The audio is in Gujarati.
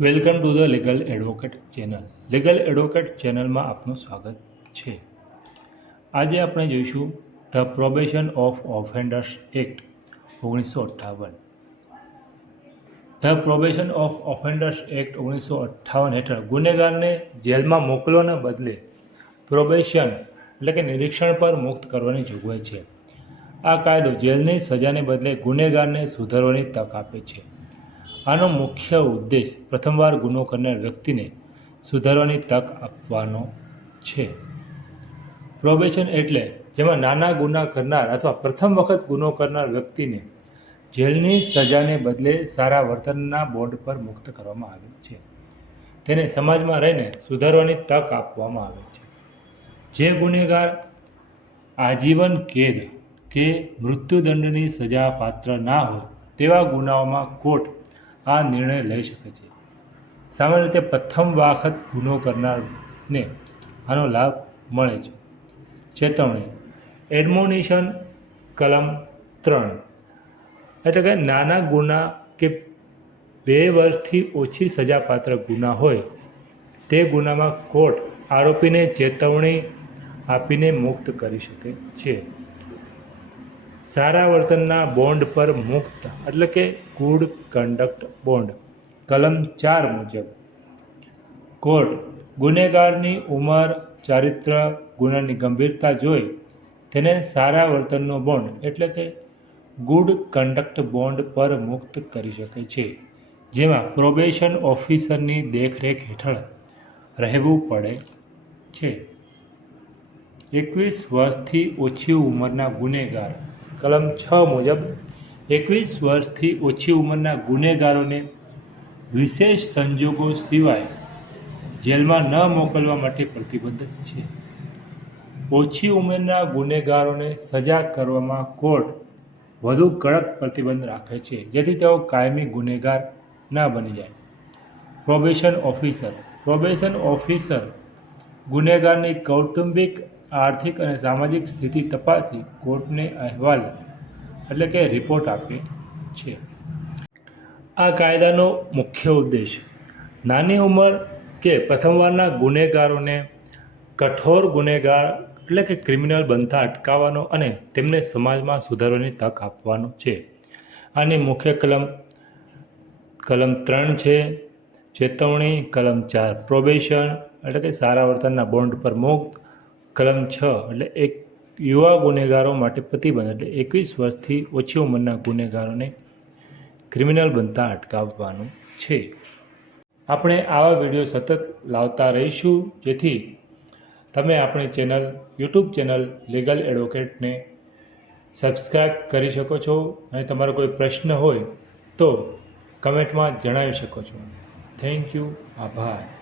Welcome to the legal advocate channel. Legal advocate ચેનલમાં આપનું સ્વાગત છે. આજે આપણે જોઈશું the probation of offenders act, ઓગણીસો અઠ્ઠાવન. The probation of offenders act, ઓગણીસો અઠ્ઠાવન હેઠળ ગુનેગારને જેલમાં મોકલવાના બદલે પ્રોબેશન એટલે કે નિરીક્ષણ પર મુક્ત કરવાની જોગવાઈ છે. આ કાયદો જેલની સજાને બદલે ગુનેગારને સુધારવાની તક આપે છે. આનો મુખ્ય ઉદ્દેશ પ્રથમવાર ગુનો કરનાર વ્યક્તિને સુધારવાની તક આપવાનો છે. પ્રોબેશન એટલે જેમાં નાના ગુના કરનાર અથવા પ્રથમ વખત ગુનો કરનાર વ્યક્તિને જેલની સજાને બદલે સારા વર્તનના બોર્ડ પર મુક્ત કરવામાં આવે છે. તેને સમાજમાં રહીને સુધારવાની તક આપવામાં આવે છે. જે ગુનેગાર આજીવન કેદ કે મૃત્યુદંડની સજા પાત્ર ના હોય તેવા ગુનાઓમાં કોર્ટ આ નિર્ણય લઈ શકે છે. સામાન્ય રીતે પ્રથમ વખત ગુનો કરનારને આનો લાભ મળે છે. ચેતવણી, એડમોનિશન કલમ ત્રણ. એટલે કે નાના ગુના કે બે વર્ષથી ઓછી સજાપાત્ર ગુના હોય, તે ગુનામાં કોર્ટ આરોપીને ચેતવણી આપીને મુક્ત કરી શકે છે. સારા વર્તનના બોન્ડ પર મુક્ત, એટલે કે ગુડ કન્ડક્ટ બોન્ડ. કલમ ચાર મુજબ, કોર્ટ, ગુનેગારની ઉંમર, ચારિત્ર, ગુનાની ગંભીરતા જોઈ, તેને સારા વર્તનનો બોન્ડ, એટલે કે ગુડ કન્ડક્ટ બોન્ડ પર મુક્ત કરી શકે છે. જેમાં પ્રોબેશન ઓફિસરની દેખરેખ હેઠળ રહેવું પડે છે. એકવીસ વર્ષથી ઓછી ઉંમરના ગુનેગાર કલમ છ મુજબ એકવીસ વર્ષથી ઓછી ઉંમરના ગુનેગારોને વિશેષ સંજોગો સિવાય જેલમાં ન મોકલવા માટે પ્રતિબદ્ધ છે. ઓછી ઉંમરના ગુનેગારોને સજા કરવામાં કોર્ટ વધુ કડક પ્રતિબંધ રાખે છે, જેથી તેઓ કાયમી ગુનેગાર ના બની જાય. Probation officer. પ્રોબેશન ઓફિસર ગુનેગારની કૌટુંબિક આર્થિક અને સામાજિક સ્થિતિ તપાસી કોર્ટને અહેવાલ, એટલે કે રિપોર્ટ આપે છે. આ કાયદાનો મુખ્ય ઉદ્દેશ, નાની ઉંમર કે પ્રથમવારના ગુનેગારોને કઠોર ગુનેગાર, એટલે કે ક્રિમિનલ બનતા અટકાવવાનો અને તેમને સમાજમાં સુધારવાની તક આપવાનો છે. આની મુખ્ય કલમ કલમ ત્રણ છે, ચેતવણી, કલમ ચાર પ્રોબેશન એટલે કે સારા વર્તનના બોન્ડ પર મુક્ત કલમ છ એટલે એક યુવા ગુનેગારો માટે પ્રતિબંધ એટલે એકવીસ વર્ષથી ઓછી ઉંમરના ગુનેગારોને ક્રિમિનલ બનતા અટકાવવાનું છે. આપણે આવા વીડિયો સતત લાવતા રહીશું. જેથી તમે આપણી ચેનલ, યુટ્યુબ ચેનલ લીગલ એડવોકેટને સબસ્ક્રાઈબ કરી શકો છો. અને તમારો કોઈ પ્રશ્ન હોય તો કમેન્ટમાં જણાવી શકો છો. Thank you. આભાર.